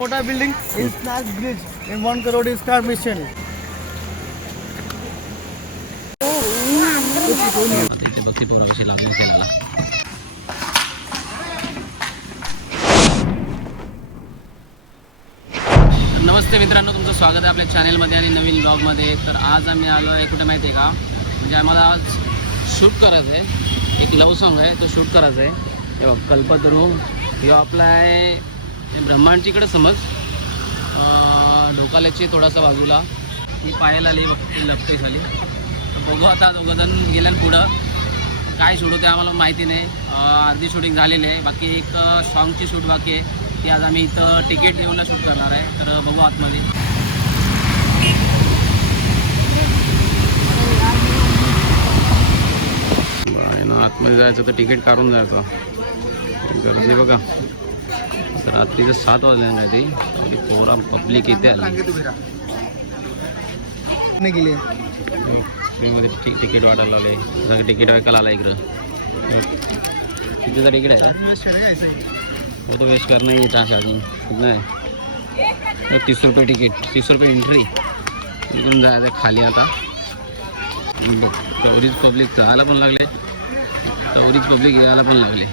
Kota building is Nash Bridge in 1 crore is car mission. इथे बघती पोरा कशी लागून खेळायला. नमस्ते मित्रांनो, तुमचं स्वागत आहे आपल्या चॅनलमध्ये आणि नवीन ब्लॉगमध्ये. तर आज आम्ही आलो आहे कुठे माहिती आहे का, म्हणजे आम्हाला आज शूट करायचं आहे. एक लव सॉन्ग आहे, तो शूट करायचा आहे. हे बघ, कल्पतरू हे आपला आहे ब्रह्मांडची इकडे समज ढोकाल्याची थोडासा बाजूला. ही पाहायला आली बघ, लपते झाली. तर बघू आता दोघंजण गेल्या पुढं काय शूट होते आम्हाला माहिती नाही. अर्धी शूटिंग झालेली आहे, बाकी एक सॉन्गची शूट बाकी आहे. ती आज आम्ही इथं तिकीट घेऊन शूट करणार आहे. तर बघू आतमध्ये. आतमध्ये जायचं तर तिकीट काढून जायचं. गर्दी बघा, रात्रीचं 7 वाजले काय ती पोरा पब्लिक इथे आली. फ्रीमध्ये तिकीट वाटायला लावले. सगळं तिकीट ऐकायला आला इकडं. कितीचा तिकीट आहे का, तो वेस्ट करणं येत अजून नाही. 30 रुपये तिकीट, 30 रुपये एंट्री. इकडून जायचं खाली. आता तवरीच पब्लिक जायला पण लागले, तवरीच पब्लिक यायला पण लागले.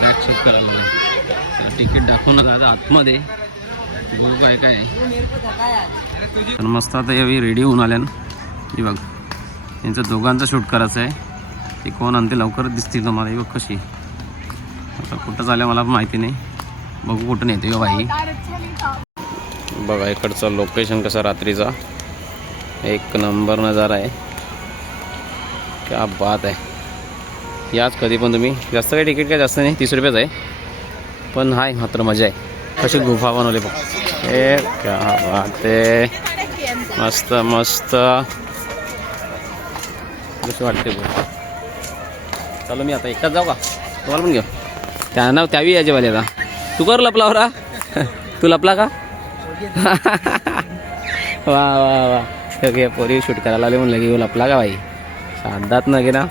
बॅक चेक करायला लागले. तिकीट दाखवून जायचं आतमध्ये. बघू काय काय आहे. तर मस्त आता यावेळी रेडी होऊन आल्यान. ही बघ, यांचं दोघांचं शूट करायचं आहे. ती कोण आणते लवकरच दिसतील तुम्हाला. ही बघ कशी. आता कुठं चाललं मला पण माहिती नाही. बघू कुठं नेते का बाई. बघा इकडचं लोकेशन कसं रात्रीचा एक नंबर नजारा आहे. क्या बात आहे. याच कधी पण तुम्ही. जास्त काही तिकीट काय जास्त नाही, 30 रुपयेच आहे. पण हाय मात्र मजा आहे. कशी गुफा बनवली बघ. ए क्या बात आहे. मस्त मस्त कशी वाटते बघ. चालू मी आता एकटाच जाऊ का, तुम्हाला पण घेऊ. त्यांना त्यावी यायचे वाले. आता तू कर लपला हो रा. तू लपला का. वा वा वा. हे पोरी शूट करायला आले म्हणलं की लपला का बाई. साधात ना गे ना.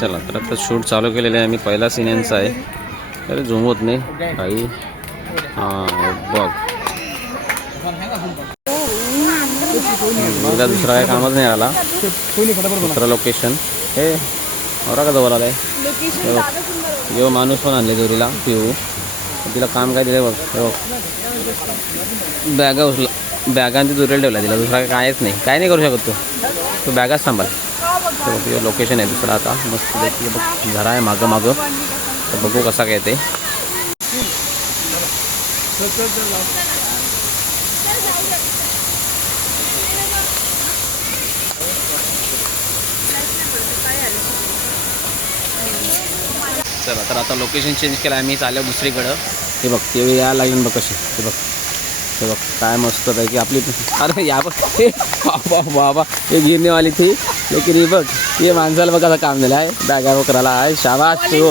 चला तर आता शूट चालू केलेलं आहे. आम्ही पहिला सीन यांचा आहे. अरे झूम होत नाही बाई. हां बघ, मला दुसरा काय कामच नाही आला. दुसरं लोकेशन हे औरा का जवळ आला आहे. यो माणूस पण आणले जोरीला पिऊ. तिला काम काय दिलं बघ. हे बघ, बॅगा उचला, बॅगांची जोरीला ठेवला तिला. दुसरा कायच नाही, काय नाही करू शकत तू बॅगाच सांभाळ. तर लोकेशन आहे दुसरं. आता मस्त बघ, घरा आहे मागं मागं. तर बघू कसा काय ते. चला तर आता लोकेशन चेंज केलं आम्ही. चाललो दुसरीकडं. हे बघ ते यायला लागेल बघ कशी. हे बघ, हे बघ काय मस्त आहे की आपली. अरे या बघ, हे बाबा बाबा, हे गिरणेवाली थी. लेकिन हे बघ, हे माणसाला बघ आता काम झालं आहे. बॅगा वकराला आहे. शाबास तू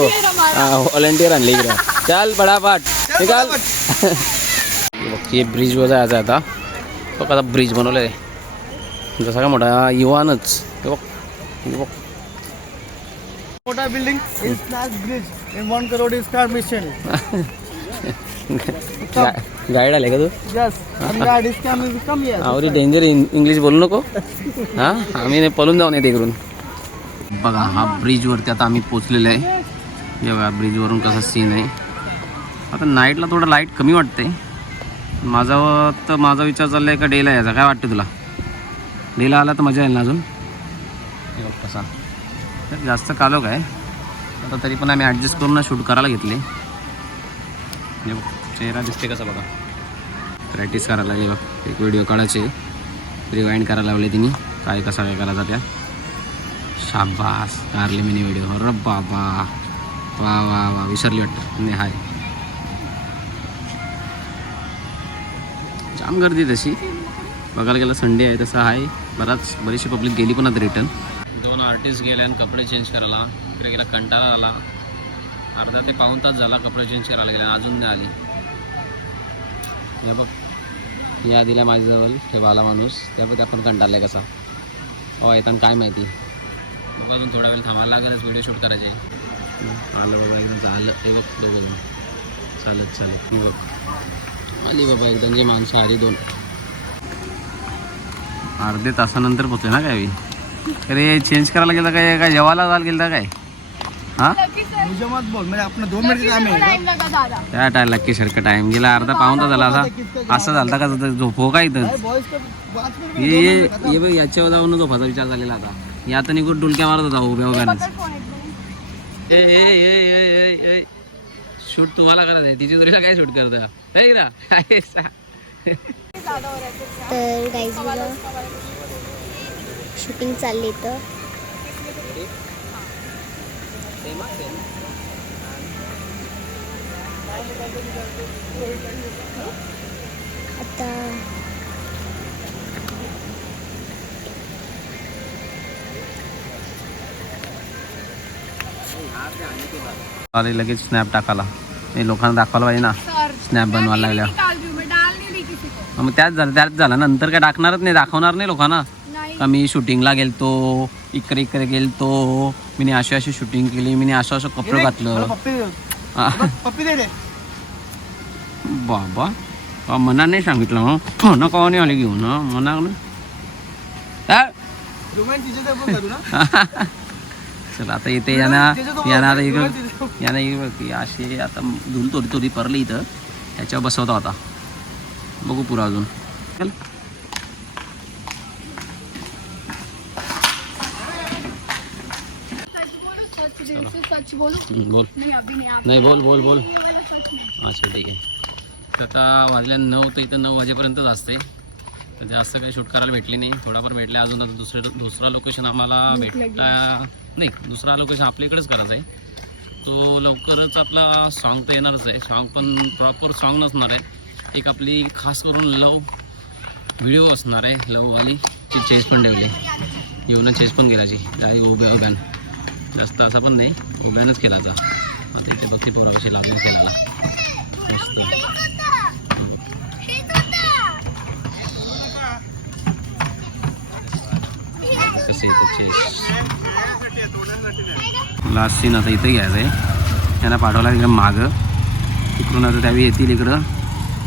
व्हॉलंटियर आणले इकडे. चल पटापट निकाल. बघ हे ब्रिजवर जायचं आता. बघ आता ब्रिज बनवलं आहे जसा का मोठा युवानच. हे बघ, हे बघ. Kota building is Nash Bridge in 1 crore is car mission. Guide आले का तू. Yes. And God is coming. Come here. आवरी डेंजर इंग्लिश बोलू नको. हां आम्ही नाही पळून जाऊन येते इकडून. बघा हा ब्रिजवरती आता आम्ही पोचलेलो आहे. हे बघा ब्रिजवरून कसा सीन आहे. आता नाईटला थोडं लाईट कमी वाटते. माझा विचार चालला आहे का डेला यायचा. काय वाटते तुला. डेला आला तर मजा येईल ना अजून. हे बघ कसा तर जास्त कालो काय. आता तरी पण आम्ही ॲडजस्ट करून शूट करायला घेतले. हे बघ चेहरा दिसते कसा बघा. प्रॅक्टिस करायला लागली बघ. एक व्हिडिओ काढायचे, रिवाइंड करायला लावले तिने. काय कसा काय करायचा त्या. शाबास कारले मिनी व्हिडिओ. अरे बाबा वा वा वा. विसरली वाटतं नाही. हाय जाम गर्दी तशी बघायला गेलं. संडे आहे तसं आहे. बरीचशी पब्लिक गेली पण आता रिटर्न. 2 आर्टिस्ट गेले आणि कपडे चेंज करायला. इकडे गेला कंटाळा आला. अर्धा ते पाऊण तास झाला कपडे चेंज करायला गेले, अजून नाही आली. हे बघ या दिल्या माझ्याजवळ हे बाला माणूस. त्यामध्ये आपण कंटाळला आहे कसा. हवा येताना काय माहिती. बघा अजून थोडा वेळ थांबायला लागेलच. व्हिडिओ शूट करायचे. आलं बाबा एकदम झालं. हे बघ दोघं चालत चालत. बघ आली बाबा एकदम जी माणसं आली 2 अर्धे तासानंतर पोहोचले ना काय अरे चेंज करायला गेला काय काय जेवायला जायला गेला काय हा मुझे मत बोल म्हणजे आपण 2 मिनिट काम आहे त्या टाय लक्की सारखं टाइम गेला अर्धा पाऊण तास झाला असं झालं का झोपो का इथं बॉयज का 5 मिनिट ये बघ याच्यावर जाऊन झोपाचा विचार झालेला आता या आता निघून डुलक्या मारत होता उभ्या उभ्यानंच शूट तुम्हाला करायचं आहे तिची जोडीला काय शूट करता नाही ना तर गाईज बघा शूटिंग चालली तर आता अरे लगेच स्नॅप टाकायला हे लोकांना दाखवायला पाहिजे ना स्नॅप बनवायला लागल्या मग त्याच झालं नंतर काय टाकणारच नाही दाखवणार नाही लोकांना का मी शूटिंगला गेलतो इकडे गेलतो मी अशी शूटिंग केली मी असं कपडे घातलं पप्पी दे रे बाबा मना नाही सांगितलं मना कवा नाही आले घेऊन मना रोमॅन्स तिचे पण करू ना चल आता इथे याना अशी आता धुल थोडी परली इथं ह्याच्यावर बसवता होता बघू पुरा अजून चल बोल नाही बोल अच्छा ठीक आहे तर आता वाजल्या 9 तर इथं 9 वाजेपर्यंतच असते तर जास्त काही शूट करायला भेटली नाही थोडाफार भेटले अजून आता दुसरा लोकेशन आम्हाला भेटला नाही दुसरा लोकेशन आपल्या इकडेच करायचं आहे तो लवकरच आपला सॉन्ग तर येणारच आहे सॉन्ग पण प्रॉपर सॉन्ग नसणार आहे एक आपली खास करून लव व्हिडिओ असणार आहे लववाली ची चेस पण ठेवली येऊन चेस पण केलाची काही उभ्यान जास्त असा पण नाही उभ्यानच केलाचा आता इथे बघती पोराशी लागून केला मस्त कसे चेस लास्ट सीन आता इथं घ्यायचं आहे त्यांना पाठवला इकडं मागं तिकडून आता त्यावेळी येतील इकडं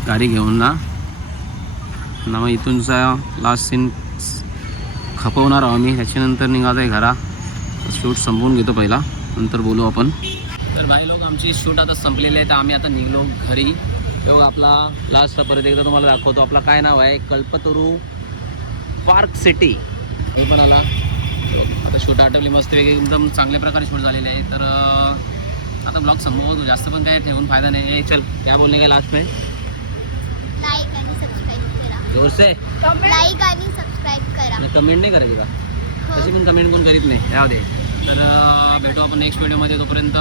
गाडी घेऊन ना मग इथूनचा लास्ट सीन खपवणार आहोत आम्ही त्याच्यानंतर निघायचं आहे घरा शूट संपवून घेतो पहिला नंतर बोलू आपण तर भाई लोक आमची शूट आता संपलेली आहे तर आम्ही आता निघलो घरी तेव्हा आपला लास्ट परत एकदा तुम्हाला दाखवतो आपला काय नाव आहे कल्पतरू पार्क सिटी हे पण आला आता शूट आठवली मस्त एकदम चांगल्या प्रकारे शूट झालेले आहे तर आता ब्लॉग संपवतो जास्त पण काय ठेवून फायदा नाही चल क्या बोलणे काय लास्ट में लाईक आणि सबस्क्राईब करा जोर से लाईक आणि सबस्क्राईब करा कमेंट नाही करायची का तशी पण कमेंट कोण करीत नाही त्यामध्ये तर भेटू आपण नेक्स्ट व्हिडिओमध्ये तोपर्यंत